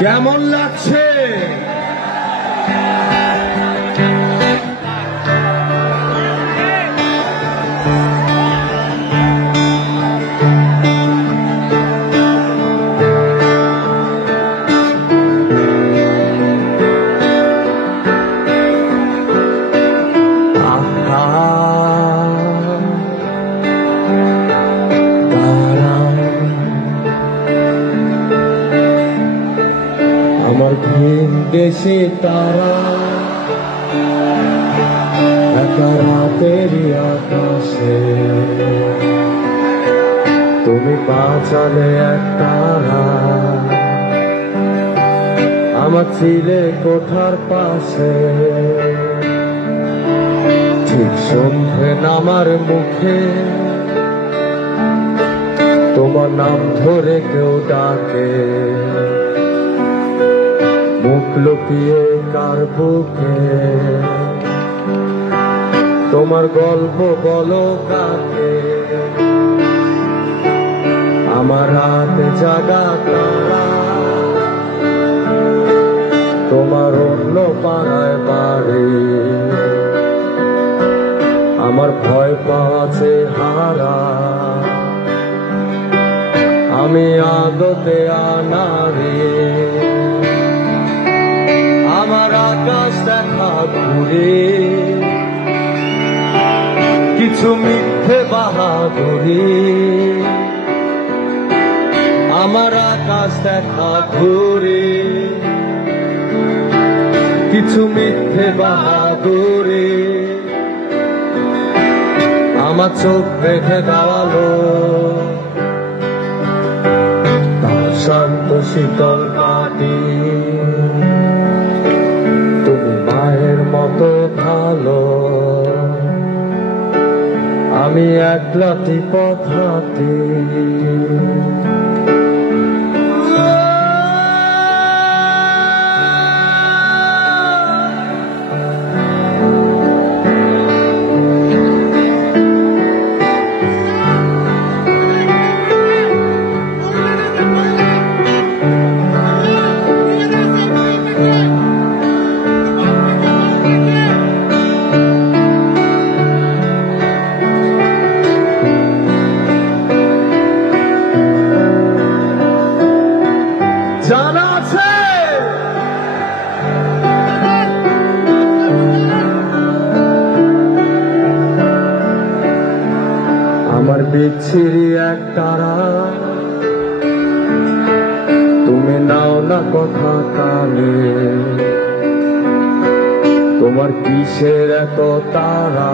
কেমন লাগছে? আমার ভিন দেশে তারা একা রাতের আকাশে, তুমি বাঁচালে এক তারা আমার ছিলে কোঠার পাশে। ঠিক সন্ধে নামার মুখে তোমার নাম ধরে কেউ ডাকে, মুখ লুকিয়ে কার বুকে তোমার গল্প বলো কাকে। আমার রাত জাগা তারা তোমার অন্য পাড়ায় বাড়ি, আমার ভয় পাচ্ছে হারা আমি আদতে আনারে। আমার আকাশ দেখা ঘুরে কিছু মিথ্যে বাহাদুরি, আমার আকাশ দেখা ঘুরে কিছু মিথ্যে বাহাদুরি। আমার চোখ বেঁধে দেওয়ালো তার শান্ত শীতল মাটি, তুমি মায়ের মতো ভালো আমি একলাটি পথহাটি। জানা আছে আমার বিচ্ছিরি এক তারা, তুমি নাও না কথা কানে, তোমার কিসের এত তারা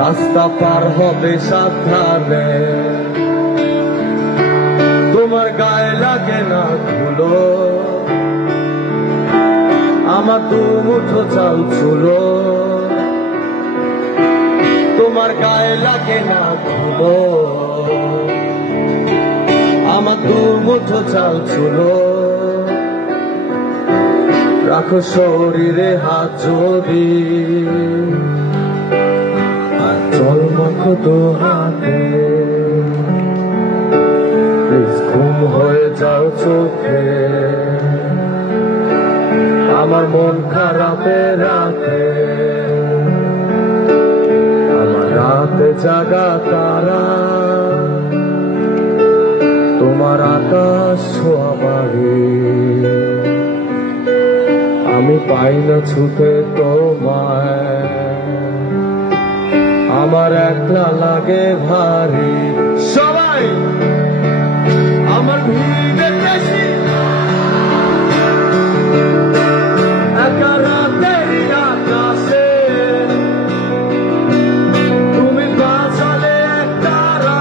রাস্তা পার হবে সাবধানে। তোমার গায়ে লাগে না ধুলো আমার দু মুঠো চাল ছুলো, তোমার গায়ে লাগে না ধুলো আমার দু মুঠো চাল ছুলো। রাখো শরীরে হাত যদি আর জল মাখো তো হাতে, ঘুম হয়ে যাও চোখে আমার মন খারাপে রাতে। আমার রাতে জাগা তারা তোমার আকাশ ছোঁয়া বাড়ি, আমি পাই না ছুটে তোমায় আমার একলা লাগে ভারী। সবাই আমার ভিড়ের বেশি একা রাতের আকাশে, তুমি বাঁচালে এক তারা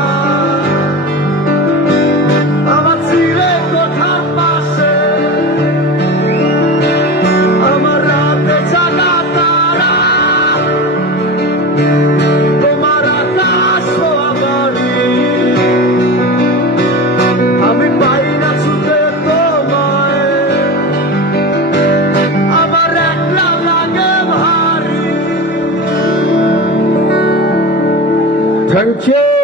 আমার ছিলে কোঠার পাশে। আমার রাতে জাগা তারা তোমার আকাশ ছোঁয়া বাড়ি, আমি পাই না ছুটে তোমায় আমার একলা থ্যাংক ইউ।